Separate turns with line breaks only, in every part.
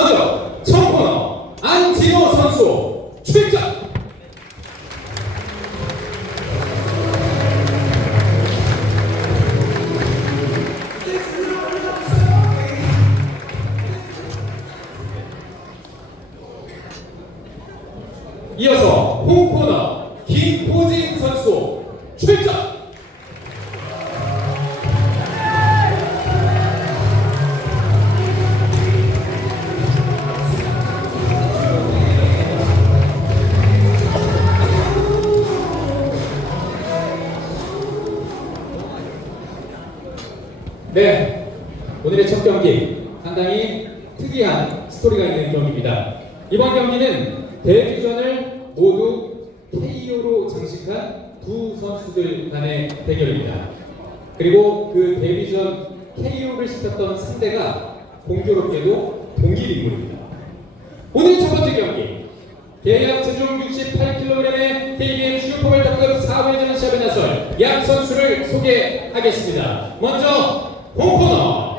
먼저 청코너 안진호 선수 오늘의 첫 경기 상당히 특이한 스토리가 있는 경기입니다. 이번 경기는 데뷔전을 모두 KO로 장식한 두 선수들 간의 대결입니다. 그리고 그 데뷔전 KO를 시켰던 상대가 공교롭게도 동일 인물입니다. 오늘 첫 번째 경기 계약 체중 68kg의 KBM 슈퍼wel터급 4회전 시합에 나설 양 선수를 소개하겠습니다. 먼저 홍코너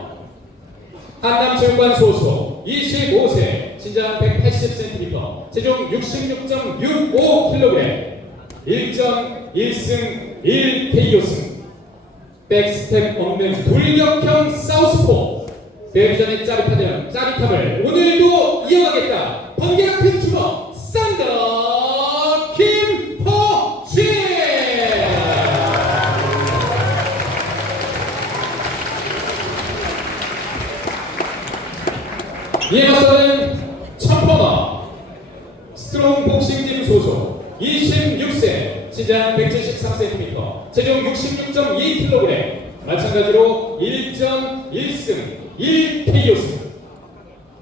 한남체육관 소속 25세 신장 180cm 체중 66.65kg 1전 1승 1KO승. 백스텝 없는 돌격형 사우스포. 데뷔전의 짜릿함을, 짜릿함을 오늘도 이어가겠다. 번개 같은 주먹 체중 66.2kg 마찬가지로 1전 1승 1KO승.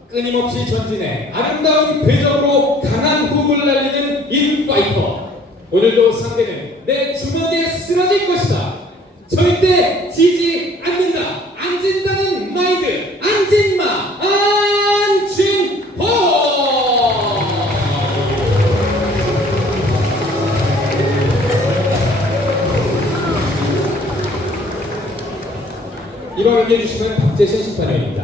끊임없이 전진해 아름다운 궤적으로 강한 호흡을 날리는 인파이터. 오늘도 상대는 내 주먹에 쓰러질 것이다. 절대 지지 않는다. 안 진다는 마인드 이번 경기 해주시면 박재신 심판위원입니다.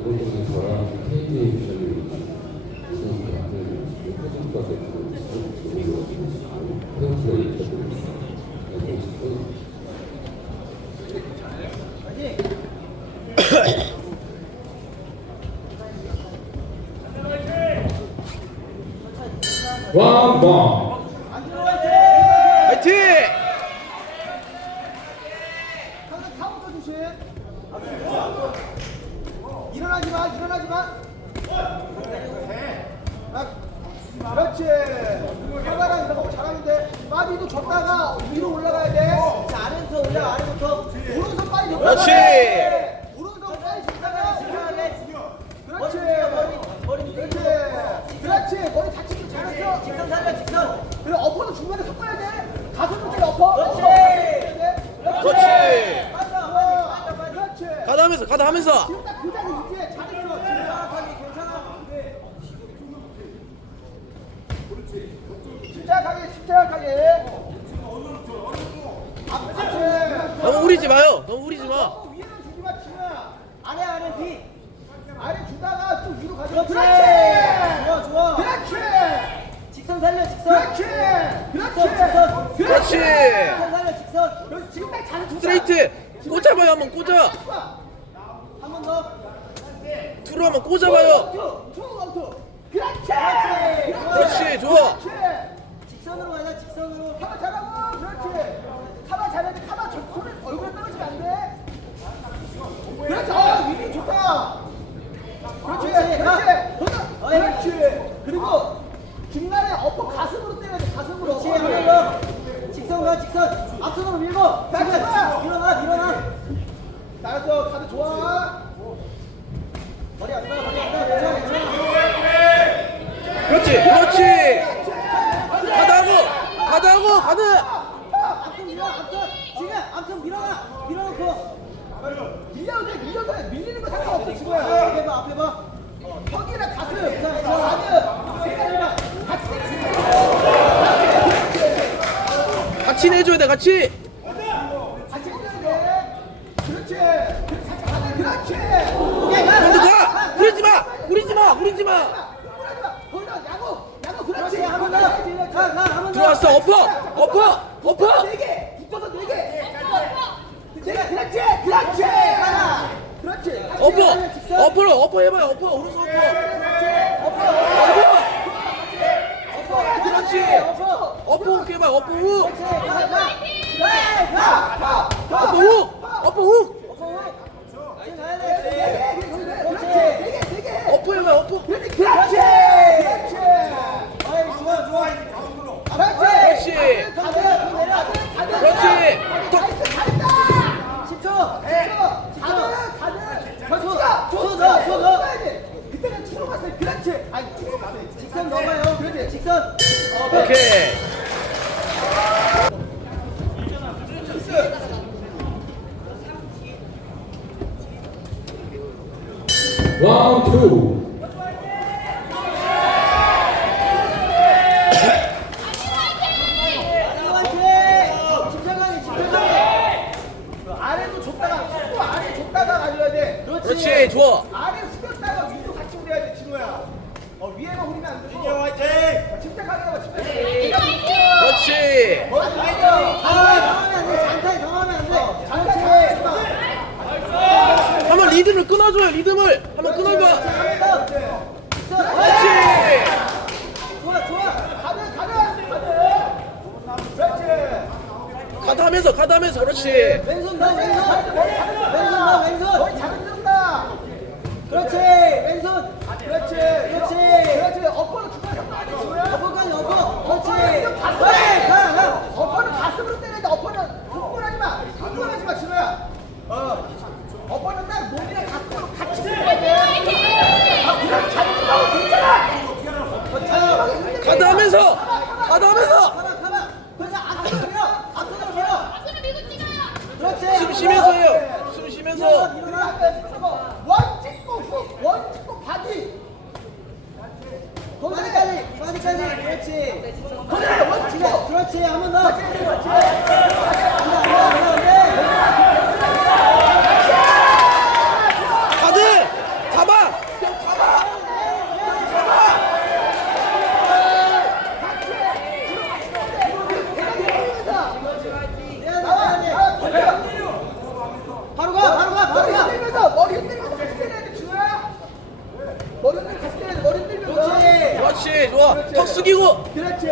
이런 것은 저랑 KDA 미션을 선수한테 표정과 대표로 페어트가 얘기하고 있어요.
왕왕
화이팅!
항상 카운터 조심. 일어나지 마, 일어나지 마. 아, 그렇지. 하나랑 이런 거 잘하는데 바디도 줬다가 위로 올라가야 돼. 자, 아래부터 올라, 아래부터. 오른손 빨리 줬다가.
그렇지.
오른손 빨리 줬다가. 그렇지. 머리, 그렇지. 그렇지. 머리 다치기 잘했어. 직선 살려, 직선. 그리고 어퍼는 중간에 섞어야 돼. 가슴 쪽에 어퍼.
그렇지.
그렇지.
그렇지.
맞아, 맞아. 그렇지.
가다 하면서 하면서
그
너무 우리지 마요 너무 우리지 마.
그렇지.
그렇지. 그렇지.
스트레이트 꽂아봐요 한번 꽂아
한 번 더.
투로 한번 꽂아봐요
투, 투, 원, 투. 그렇지.
그렇지 좋아.
직선으로 가자 직선으로.
카바 잘하고. 그렇지. 카바 잘해야 돼. 카바 저 손을 얼굴에 떨어지면 안 돼. 그렇지. 아, 위기 좋다. 그렇지.
그렇지.
그렇지. 그렇지. 그리고 중간에 어퍼 가슴으로 때려야 돼. 가슴으로.
그렇지 더. 직선 가 직선. 앞선으로 밀고.
자.
밀어놔 밀어놔.
잘했어. 카드 좋아.
머리 안 나, 머리 안 나. 괜찮아, 괜찮아.
그렇지 그렇지 가다 하고 가다
앞선 밀어, 앞선. 지금 앞선 밀어놔. 밀어놓고.
밀려도 돼. 밀려도 돼. 밀리는 거 상관없어.
앞에
지금.
봐, 앞에 봐.
턱이랑 가슴.
괜찮아, 괜찮아.
가슴. 생각해봐. 같이
내줘야 돼 같이 그렇지
좋아.
아래 숙였다가 위도 같이 우려야 돼 진호야. 어 위에만 우리면 안 되고 이겨 집착 가져가 집착 네,
그렇지. 리듬을 끊어줘요 리듬을. 한번 끊어봐.
그렇지. 좋아 좋아.
가든 가든 가든 그렇지.
가다하면서 가다하면서. 그렇지.
왼손 더 왼손. 왼손 더 왼손 그렇지 왼손.
그렇지
그렇지.
그렇지 어퍼로
주까지
어퍼까지. 어퍼 그렇지
숙이고 그렇지.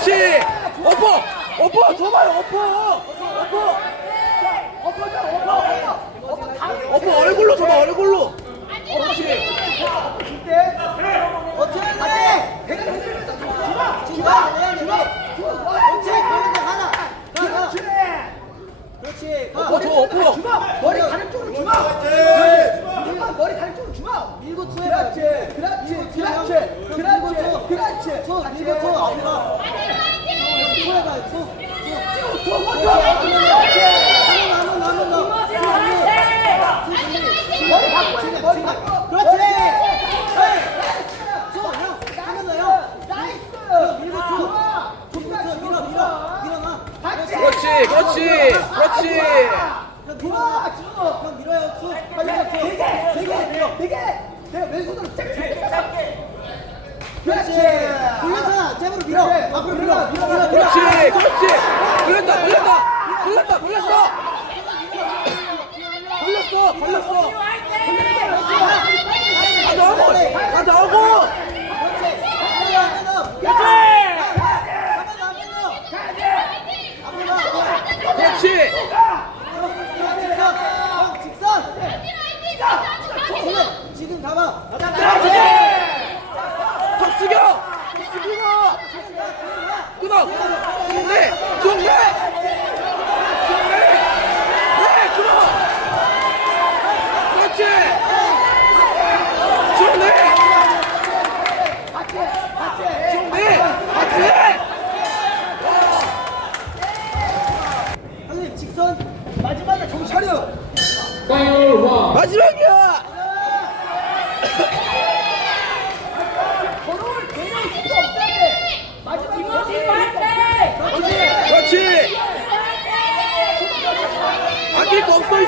엎어 엎어 줘봐요 엎어 엎어
엎어져 엎어 엎어 엎어
얼굴로 줘봐 얼굴로 그렇지
버텨야 돼.
흔들면서 주마
주마,
주마
그렇지. 가운데 하나.
그렇지
그렇지. 가.
엎어 줘 엎어
주마 머리 가는 쪽으로 주마 주마 머리 가는 쪽으로 주마
밀고 투 해봐.
그렇지 그렇지 그렇지
형.
그렇지
밀고 투.
그렇지
투, 밀고 투. 앞으로.
머리 바꿔야 돼 머리 바꿔
그렇지. 헤이. 투, 형. 한번 더, 형.
나이스
밀고 투.
좋아
밀고 투. 밀어, 밀어. 밀어놔.
같이
그렇지 그렇지 그렇지
형, 밀어놔.
좋아 지금
형, 밀어요. 투.
빨리
밀어, 투.
되게 되게
밀어.
되게 내가 왼손으로 쫙 잡게
그렇지.
그렇지
돌렸잖아. 잽으로 밀어.
그래.
앞으로
밀어,
밀어.
밀어,
밀어, 밀어.
그렇지 그렇지. 돌렸다 돌렸다 돌렸다 돌렸어. 돌렸어 돌렸어. 다 나오고 다 나오고. 그렇지.
지금 가봐.
턱 숙여. 턱 숙이고 끊어 중대 중대 중대 네 끊어 그렇지 중대 중대 같이!
형님 직선.
마지막에 정신 차려!
Final one.
마지막이야
번호를 개념 수도 없어야 돼 마지막에
그렇지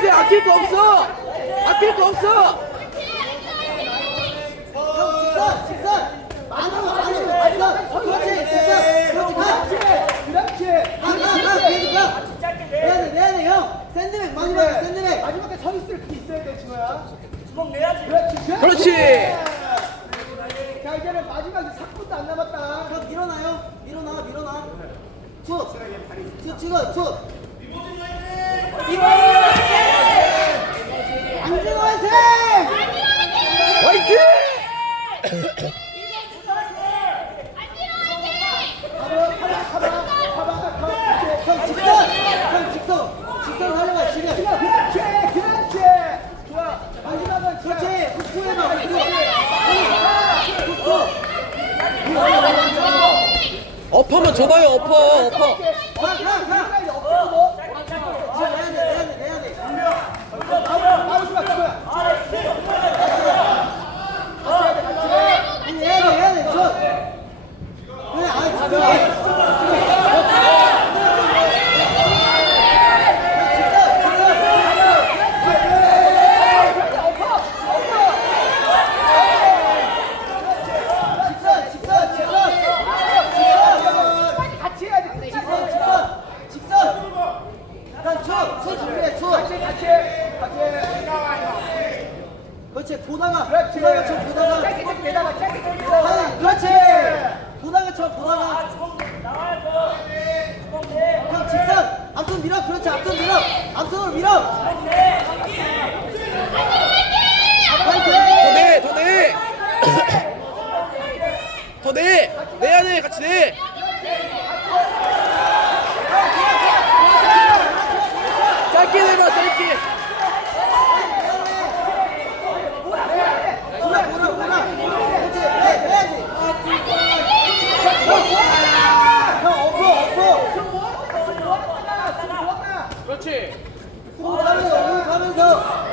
이제 아낄 거 없어 아낄 거 없어
형 직선. 직선. 안으로 안으로 직선. 그렇지 직선. 그렇지 가.
그렇지
가, 가, 가, 계속 가. 내야 돼, 내야 돼, 형. 샌드백, 마지막에 샌드백.
마지막에 서 있을 게 있어야 돼 지호야 주먹 내야지 그렇지
그렇지.
자 이제는 마지막에 3분도 안 남았다
형, 밀어놔요. 밀어놔, 밀어놔. 투. 투 찍어, 투. 안준호 화이팅!
화이팅
형, 직선! 형, 훅투. 훅투.
엎어만 줘봐요 엎어
가, 가, 가.
어
지금 내야 돼, 내야 돼, 내야 돼.
바로 주마 주마
아니, 해야 돼, 해야 돼, 저. 그래, 아, 진짜. 직선, 직선, 직선.
같이 해야 돼
직선, 직선, 직선. 난 쳐, 쳐 준비해, 쳐.
같이 같이 같이
그렇지, 보다가,
그렇지
보다가 쳐, 보다가.
짧게 짧게 내다가 짧게 짧게 내다가
하나, 그렇지. 보다가 쳐, 보다가. 형 직선, 앞손 밀어, 그렇지, 앞손 밀어, 앞손으로 밀어. 화이팅!
더내 더내 더내 내야 돼 같이 내 짧게 내봐 짧게
보라, 보라, 보라. 그렇지, 해, 해야지. 형, 엎어, 엎어.
그렇지
승부 가면서, 승부 가면서.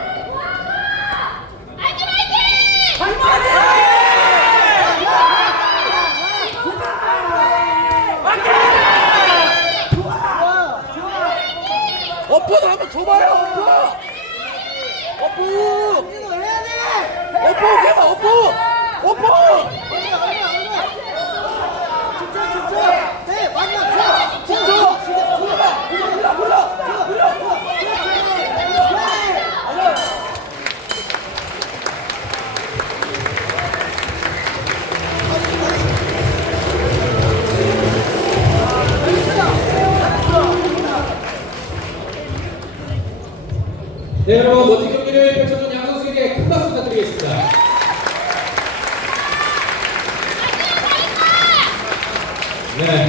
좋아, 좋아.
엎어도 한번 줘봐요 엎어 엎어
이거 해야 돼.
엎어 해봐 엎어 엎어
얼마, 얼마, 얼마. 진짜, 진짜. 해, 마지막 쳐. 쳐,
줘
진짜.
불러봐 불러 불러 불러 불러
형,
네, 여러분 멋진 경기를 펼쳐준 양 선수에게 큰 박수 부탁드리겠습니다. 네.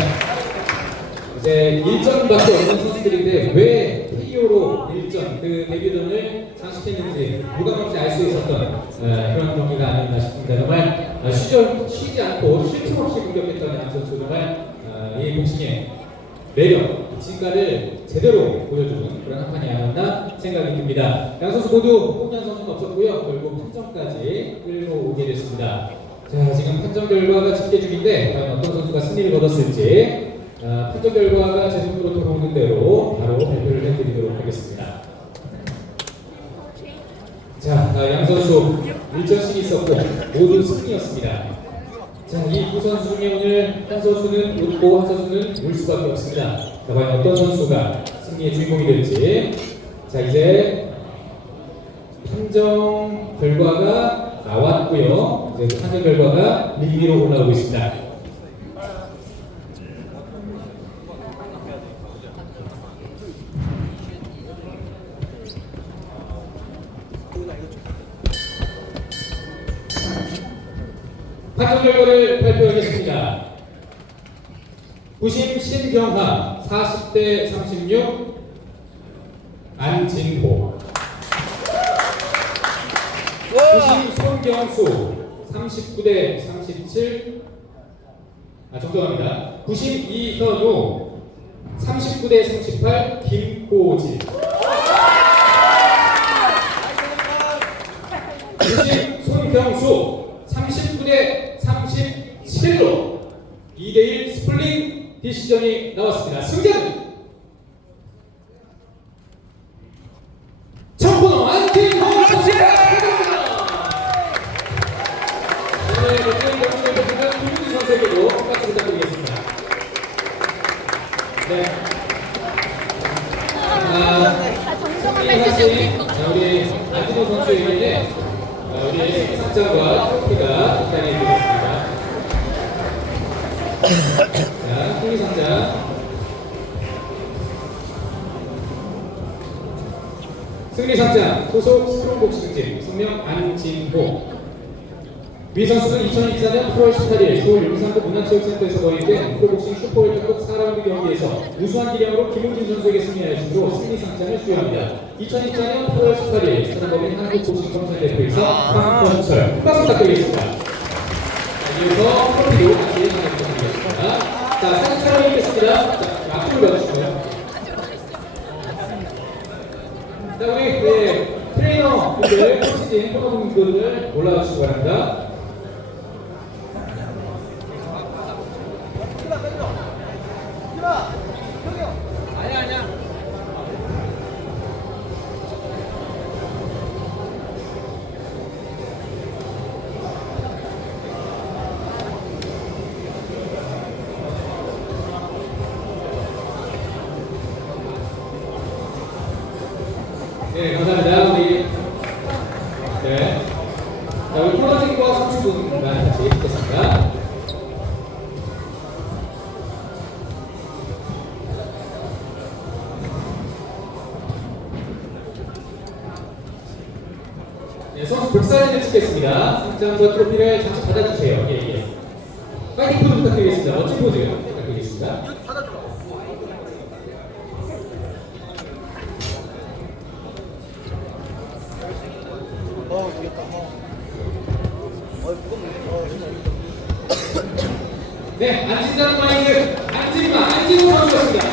이제 1점밖에 없는 선수들인데 왜 KO로 1점 그 데뷔전을 장식했는지 누가없이 알 수 있었던 어, 그런 경기가 아니었나 싶습니다. 정말 어, 쉬지, 쉬지 않고 쉴 틈 없이 공격했던 양 선수 정말 어, 이 복싱의 매력, 진가를 제대로 보여주는 그런 한 판이 아니었나 생각이 듭니다. 양 선수 모두 홍yan 선수는 없었고요. 결국 판정까지 끌고 오게 됐습니다. 자, 지금 판정 결과가 집계 중인데 과연 어떤 선수가 승리를 거뒀을지 아, 판정 결과가 제 손으로 들어오는 대로 바로 발표를 해드리도록 하겠습니다. 자, 아, 양 선수 1전씩 있었고 모두 승리였습니다. 자, 이 두 선수 중에 오늘 한 선수는 웃고 한 선수는 울 수밖에 없습니다. 자, 과연 어떤 선수가 승리의 주인공이 될지. 자, 이제 판정 결과가 나왔고요. 이제 그 판정 결과가 링 위로 올라오고 있습니다. 판정 결과를 발표하겠습니다. 부심 신경하 40대 36 안진호 손경수 39대 37 아, 정정합니다. 부심 이현우 39대 38 김호진 부심 손경수 39대 37로 2대1 스플링 디시전이 나왔습니다. 승자는 위 선수는 2024년 8월 18일 서울 용산구 문화체육센터에서 거행된 프로복싱 슈퍼월드컵 4라운드 경기에서 우수한 기량으로 김웅진 선수에게 승리하였으므로 승리 상장을 수여합니다. 2024년 8월 18일 사단법인 한국복싱검사대표에서 황건철 큰 박수 부탁드리겠습니다. 자, 이어서 트로피도 같이 전해드리겠습니다. 자, 사진 촬영하겠습니다. 자, 앞으로 와주시고요. 자, 우리 예, 트레이너 분들, 코치진, 코너분들을 올라와 주시기 바랍니다. 네, 감사합 네.
어, 진짜.
네, 안진장 마이크 안진마 안진호 선수였습니다.